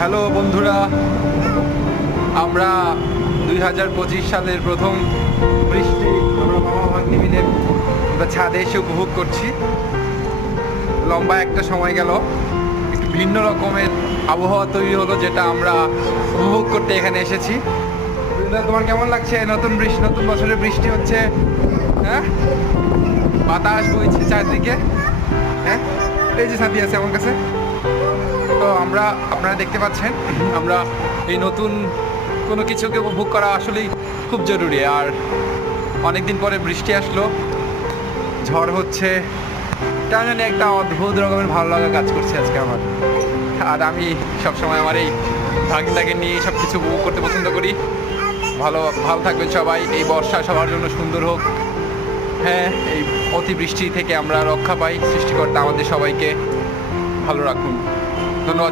Hello বন্ধুরা, আমরা 2025 সালের প্রথম বৃষ্টি আমরা মামা ভাগ্নি মিলে ছাদে এসে উপভোগ করছি। লম্বা একটা সময় গেল, একটু ভিন্ন রকমের আবহাওয়া তৈরি হলো, যেটা আমরা উপভোগ করতে এখানে এসেছি। তোমার কেমন লাগছে? নতুন বছরের বৃষ্টি হচ্ছে, হ্যাঁ, বাতাস বইছে চারদিকে, হ্যাঁ, এই যে সাথী আছে আমার কাছে। তো আপনারা দেখতে পাচ্ছেন, আমরা এই নতুন কোনো কিছুকে উপভোগ করা আসলেই খুব জরুরি। আর অনেকদিন পরে বৃষ্টি আসলো, ঝড় হচ্ছে, কেন জানি একটা অদ্ভুত রকমের ভালো লাগা কাজ করছে আজকে আমার। আর আমি সবসময় আমার এই ভাগিনটাকে নিয়ে সব কিছু উপভোগ করতে পছন্দ করি। ভালো থাকবেন সবাই। এই বর্ষা সবার জন্য সুন্দর হোক। হ্যাঁ, এই অতিবৃষ্টি থেকে আমরা রক্ষা পাই। সৃষ্টিকর্তা আমাদের সবাইকে ভালো রাখুন। ধন্যবাদ।